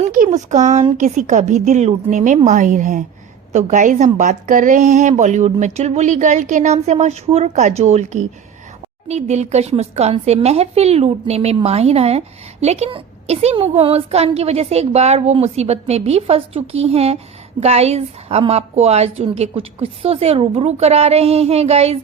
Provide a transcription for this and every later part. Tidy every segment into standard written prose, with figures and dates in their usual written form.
उनकी मुस्कान किसी का भी दिल लूटने में माहिर हैं। तो गाइज हम बात कर रहे हैं बॉलीवुड में चुलबुली गर्ल के नाम से मशहूर काजोल की। अपनी दिलकश मुस्कान से महफिल लूटने में माहिर हैं, लेकिन इसी मुस्कान की वजह से एक बार वो मुसीबत में भी फंस चुकी हैं। गाइज हम आपको आज उनके कुछ किस्सों से रूबरू करा रहे हैं। गाइज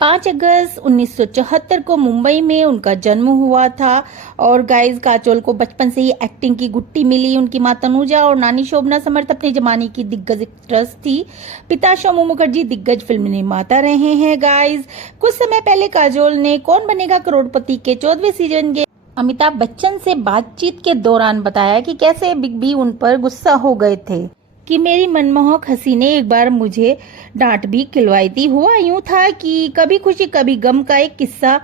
5 अगस्त 1974 को मुंबई में उनका जन्म हुआ था और गाइज काजोल को बचपन से ही एक्टिंग की गुट्टी मिली। उनकी मां तनुजा और नानी शोभना समर्थ अपने जमाने की दिग्गज एक्ट्रेस थी। पिता शोमू मुखर्जी दिग्गज फिल्म निर्माता रहे हैं। गाइज कुछ समय पहले काजोल ने कौन बनेगा करोड़पति के 14वें सीजन के अमिताभ बच्चन से बातचीत के दौरान बताया कि कैसे बिग बी उन पर गुस्सा हो गए थे कि मेरी मनमोहक हंसी ने एक बार मुझे डांट भी खिलवाई थी। हुआ यूं था कि कभी खुशी कभी गम का एक किस्सा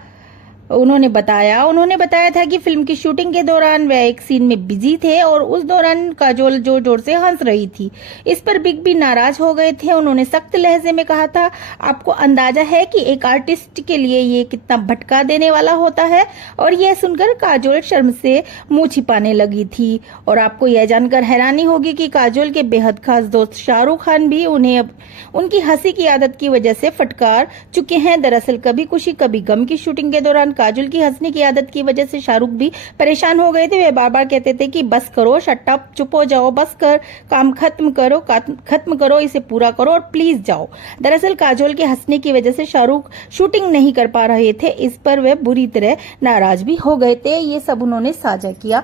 उन्होंने बताया था कि फिल्म की शूटिंग के दौरान वह एक सीन में बिजी थे और उस दौरान काजोल जोर जोर से हंस रही थी। इस पर बिग बी नाराज हो गए थे। उन्होंने सख्त लहजे में कहा था, आपको अंदाजा है कि एक आर्टिस्ट के लिए ये कितना भटका देने वाला होता है। और यह सुनकर काजोल शर्म से मुंह छिपाने लगी थी। और आपको यह जानकर हैरानी होगी कि काजोल के बेहद खास दोस्त शाहरुख खान भी उन्हें उनकी हंसी की आदत की वजह से फटकार चुके हैं। दरअसल कभी खुशी कभी गम की शूटिंग के दौरान काजोल की हंसने की आदत की वजह से शाहरुख भी परेशान हो गए थे। वे बार बार कहते थे कि बस करो, शट अप, चुप हो जाओ, बस कर, काम खत्म करो, इसे पूरा करो और प्लीज जाओ। दरअसल काजोल के हंसने की वजह से शाहरुख शूटिंग नहीं कर पा रहे थे। इस पर वे बुरी तरह नाराज भी हो गए थे। ये सब उन्होंने साझा किया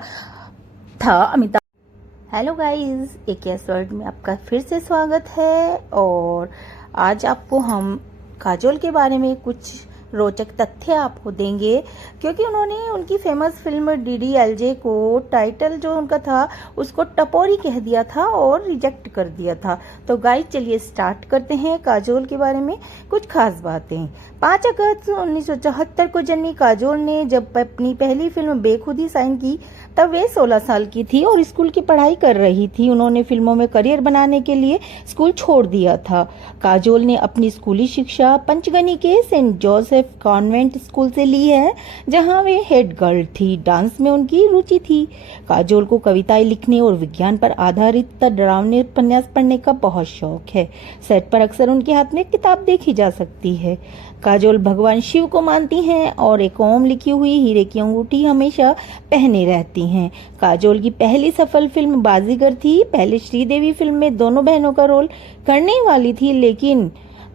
था अमिताभ। हेलो गाइज, एक वर्ल्ड में आपका फिर से स्वागत है और आज आपको हम काजोल के बारे में कुछ रोचक तथ्य आपको देंगे, क्योंकि उन्होंने उनकी फेमस फिल्म DDLJ को टाइटल जो उनका था उसको टपोरी कह दिया था और रिजेक्ट कर दिया था। तो गाइस चलिए स्टार्ट करते हैं काजोल के बारे में कुछ खास बातें। 5 अगस्त 1974 को जन्मी काजोल ने जब अपनी पहली फिल्म बेखुदी साइन की तब वे 16 साल की थी और स्कूल की पढ़ाई कर रही थी। उन्होंने फिल्मों में करियर बनाने के लिए स्कूल छोड़ दिया था। काजोल ने अपनी स्कूली शिक्षा पंचगनी के सेंट जोसेफ कॉन्वेंट स्कूल से ली है, जहां वे हेड गर्ल थी। डांस में उनकी रुचि थी। काजोल को कविताएं लिखने और विज्ञान पर आधारित डरावने उपन्यास पढ़ने का बहुत शौक है। सेट पर अक्सर उनके हाथ में किताब देखी जा सकती है। काजोल भगवान शिव को मानती हैं और एक ओम लिखी हुई हीरे की अंगूठी हमेशा पहने रहती हैं। काजोल की पहली सफल फिल्म बाजीगर थी। पहले श्रीदेवी फिल्म में दोनों बहनों का रोल करने वाली थी, लेकिन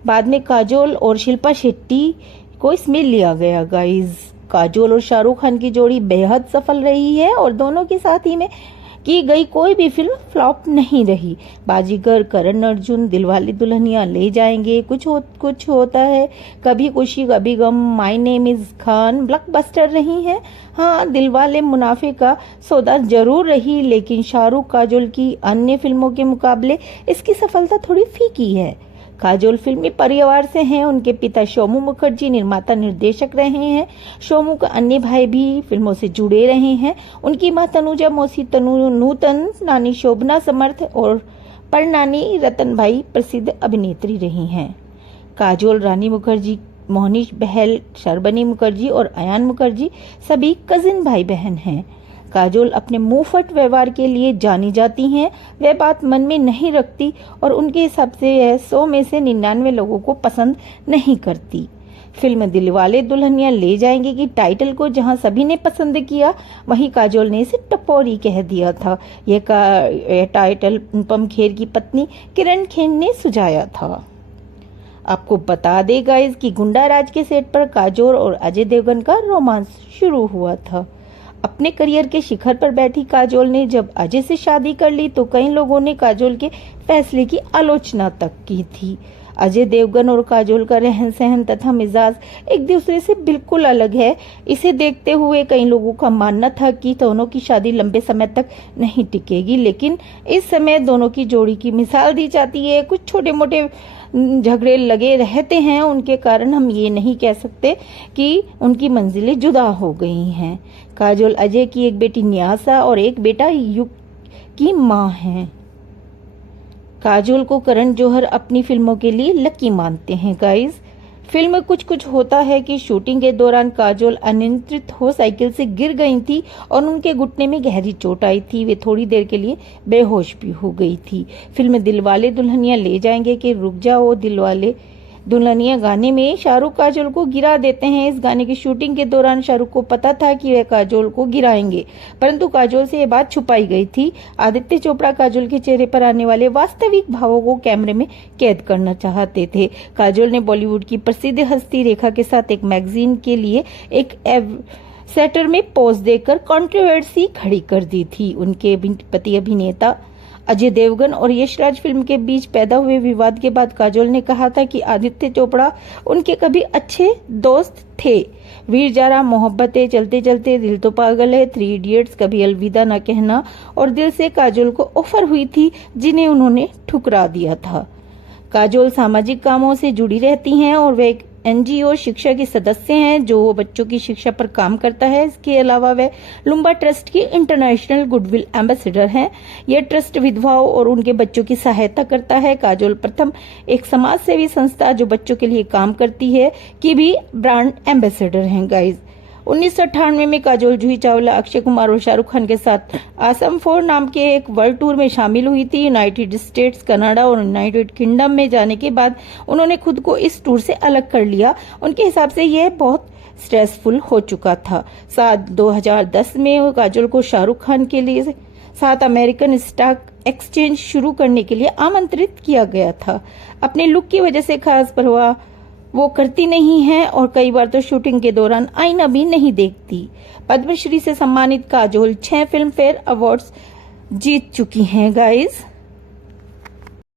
बाद में काजोल और शिल्पा शेट्टी को इसमें लिया गया। गाइज काजोल और शाहरुख खान की जोड़ी बेहद सफल रही है और दोनों के साथ ही में की गई कोई भी फिल्म फ्लॉप नहीं रही। बाजीगर, करण अर्जुन, दिलवाले दुल्हनिया ले जाएंगे, कुछ होता है, कभी खुशी कभी गम, my name is Khan blockbuster रही हैं। हाँ, दिलवाले मुनाफे का सौदा जरूर रही, लेकिन शाहरुख काजोल की अन्य फिल्मों के मुकाबले इसकी सफलता थोड़ी फीकी है। काजोल फिल्मी परिवार से हैं। उनके पिता शोमू मुखर्जी निर्माता निर्देशक रहे हैं। शोमू का अन्य भाई भी फिल्मों से जुड़े रहे हैं। उनकी मां तनुजा, मौसी नूतन, नानी शोभना समर्थ और परनानी रतन भाई प्रसिद्ध अभिनेत्री रही हैं। काजोल, रानी मुखर्जी, मोहनीश बहल, शर्बनी मुखर्जी और अयान मुखर्जी सभी कजिन भाई बहन हैं। काजोल अपने मुंहफट व्यवहार के लिए जानी जाती हैं। वह बात मन में नहीं रखती और उनके हिसाब से यह 100 में से 99 लोगों को पसंद नहीं करती। फिल्म दिलवाले दुल्हनिया ले जाएंगे की टाइटल को जहां सभी ने पसंद किया, वहीं काजोल ने इसे टपोरी कह दिया था। यह टाइटल अनुपम खेर की पत्नी किरण खेर ने सुझाया था। आपको बता दें गाइस कि गुंडा राज के सेट पर काजोल और अजय देवगन का रोमांस शुरू हुआ था। अपने करियर के शिखर पर बैठी काजोल ने जब अजय से शादी कर ली तो कई लोगों ने काजोल के फैसले की आलोचना तक की थी। अजय देवगन और काजोल का रहन सहन तथा मिजाज एक दूसरे से बिल्कुल अलग है। इसे देखते हुए कई लोगों का मानना था कि दोनों की शादी लंबे समय तक नहीं टिकेगी, लेकिन इस समय दोनों की जोड़ी की मिसाल दी जाती है। कुछ छोटे मोटे झगड़े लगे रहते हैं, उनके कारण हम ये नहीं कह सकते कि उनकी मंजिलें जुदा हो गई हैं। काजोल अजय की एक बेटी न्यासा और एक बेटा युग की मां हैं। काजोल को करण जौहर अपनी फिल्मों के लिए लकी मानते हैं। गाइस फिल्म में कुछ कुछ होता है कि शूटिंग के दौरान काजोल अनियंत्रित हो साइकिल से गिर गई थी और उनके घुटने में गहरी चोट आई थी। वे थोड़ी देर के लिए बेहोश भी हो गई थी। फिल्म दिलवाले दुल्हनिया ले जाएंगे कि रुक जाओ दिलवाले दुल्हनिया गाने में शाहरुख काजोल को गिरा देते हैं। इस गाने की शूटिंग के दौरान शाहरुख को पता था कि वह काजोल को गिराएंगे, परंतु काजोल से यह बात छुपाई गई थी। आदित्य चोपड़ा काजोल के चेहरे पर आने वाले वास्तविक भावों को कैमरे में कैद करना चाहते थे। काजोल ने बॉलीवुड की प्रसिद्ध हस्ती रेखा के साथ एक मैगजीन के लिए एक सेटर में पोज देकर कंट्रोवर्सी खड़ी कर दी थी। उनके पति अभिनेता अजय देवगन और यशराज फिल्म के बीच पैदा हुए विवाद के बाद काजोल ने कहा था कि आदित्य चोपड़ा उनके कभी अच्छे दोस्त थे। वीर जारा, मोहब्बतें, चलते चलते, दिल तो पागल है, 3 इडियट्स, कभी अलविदा न कहना और दिल से काजोल को ऑफर हुई थी, जिन्हें उन्होंने ठुकरा दिया था। काजोल सामाजिक कामों से जुड़ी रहती हैं और वे एक NGO शिक्षा की सदस्य हैं जो बच्चों की शिक्षा पर काम करता है। इसके अलावा वे लुम्बा ट्रस्ट की इंटरनेशनल गुडविल एम्बेसडर हैं। यह ट्रस्ट विधवाओं और उनके बच्चों की सहायता करता है। काजोल प्रथम एक समाज सेवी संस्था जो बच्चों के लिए काम करती है की भी ब्रांड एम्बेसडर हैं। गाइज 1998 में काजोल जूही चावला, अक्षय कुमार और शाहरुख खान के साथ असम 4 नाम के एक वर्ल्ड टूर में शामिल हुई थी। यूनाइटेड स्टेट्स, कनाडा और यूनाइटेड किंगडम में जाने के बाद उन्होंने खुद को इस टूर से अलग कर लिया। उनके हिसाब से यह बहुत स्ट्रेसफुल हो चुका था। 2010 में काजोल को शाहरुख खान के लिए साथ अमेरिकन स्टॉक एक्सचेंज शुरू करने के लिए आमंत्रित किया गया था। अपने लुक की वजह से खास परवाह वो करती नहीं है और कई बार तो शूटिंग के दौरान आईना भी नहीं देखती। पद्मश्री से सम्मानित काजोल 6 फिल्म फेयर अवार्ड्स जीत चुकी हैं। गाइस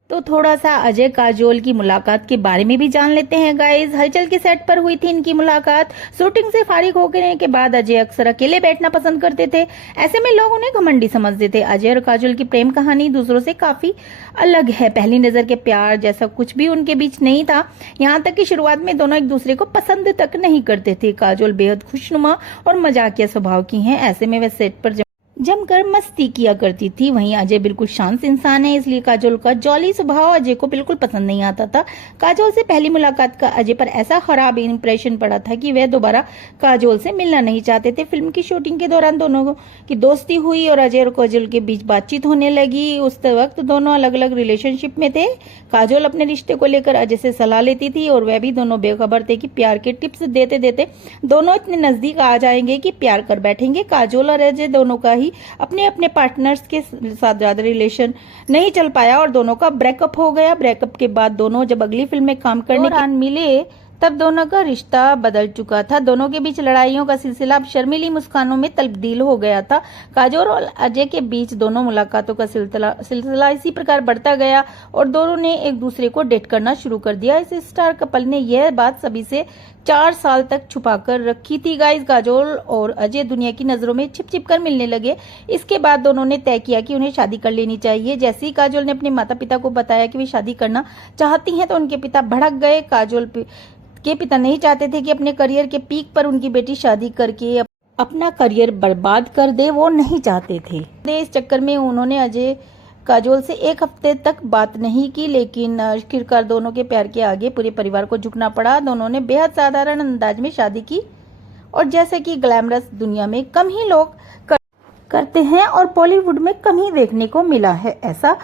तो थोड़ा सा अजय काजोल की मुलाकात के बारे में भी जान लेते हैं। गाइस हलचल के सेट पर हुई थी इनकी मुलाकात। शूटिंग से फारिग होने के बाद अजय अक्सर अकेले बैठना पसंद करते थे। ऐसे में लोग उन्हें घमंडी समझते थे। अजय और काजोल की प्रेम कहानी दूसरों से काफी अलग है। पहली नजर के प्यार जैसा कुछ भी उनके बीच नहीं था। यहाँ तक कि शुरुआत में दोनों एक दूसरे को पसंद तक नहीं करते थे। काजोल बेहद खुशनुमा और मजाकिया स्वभाव की है। ऐसे में वे सेट पर जमकर मस्ती किया करती थी। वहीं अजय बिल्कुल शांत इंसान है, इसलिए काजोल का जॉली स्वभाव अजय को बिल्कुल पसंद नहीं आता था। काजोल से पहली मुलाकात का अजय पर ऐसा खराब इंप्रेशन पड़ा था कि वह दोबारा काजोल से मिलना नहीं चाहते थे। फिल्म की शूटिंग के दौरान दोनों की दोस्ती हुई और अजय और काजोल के बीच बातचीत होने लगी। उस वक्त दोनों अलग अलग रिलेशनशिप में थे। काजोल अपने रिश्ते को लेकर अजय से सलाह लेती थी और वह भी दोनों बेखबर थे कि प्यार के टिप्स देते देते दोनों इतने नजदीक आ जाएंगे कि प्यार कर बैठेंगे। काजोल और अजय दोनों का ही अपने अपने पार्टनर्स के साथ ज्यादा रिलेशन नहीं चल पाया और दोनों का ब्रेकअप हो गया। ब्रेकअप के बाद दोनों जब अगली फिल्म में काम करने के मिले तब दोनों का रिश्ता बदल चुका था। दोनों के बीच लड़ाइयों का सिलसिला अब शर्मीली मुस्कानों में तब्दील हो गया था। काजोल और अजय के बीच दोनों मुलाकातों का सिलसिला इसी प्रकार बढ़ता गया और दोनों ने एक दूसरे को डेट करना शुरू कर दिया। इस स्टार कपल ने यह बात सभी से 4 साल तक छुपा कर रखी थी। गाइस काजोल और अजय दुनिया की नजरों में छिप छिप कर मिलने लगे। इसके बाद दोनों ने तय किया कि उन्हें शादी कर लेनी चाहिए। जैसे ही काजोल ने अपने माता पिता को बताया कि वे शादी करना चाहती हैं तो उनके पिता भड़क गए। काजोल के पिता नहीं चाहते थे कि अपने करियर के पीक पर उनकी बेटी शादी करके अपना करियर बर्बाद कर दे। वो नहीं चाहते थे। इस चक्कर में उन्होंने अजय काजोल से 1 हफ्ते तक बात नहीं की, लेकिन आखिरकार दोनों के प्यार के आगे पूरे परिवार को झुकना पड़ा। दोनों ने बेहद साधारण अंदाज में शादी की और जैसे कि ग्लैमरस दुनिया में कम ही लोग करते हैं और बॉलीवुड में कम ही देखने को मिला है ऐसा।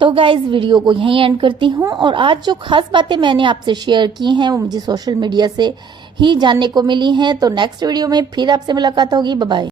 तो गाइज वीडियो को यहीं एंड करती हूँ और आज जो खास बातें मैंने आपसे शेयर की हैं वो मुझे सोशल मीडिया से ही जानने को मिली हैं। तो नेक्स्ट वीडियो में फिर आपसे मुलाकात होगी। Bye bye.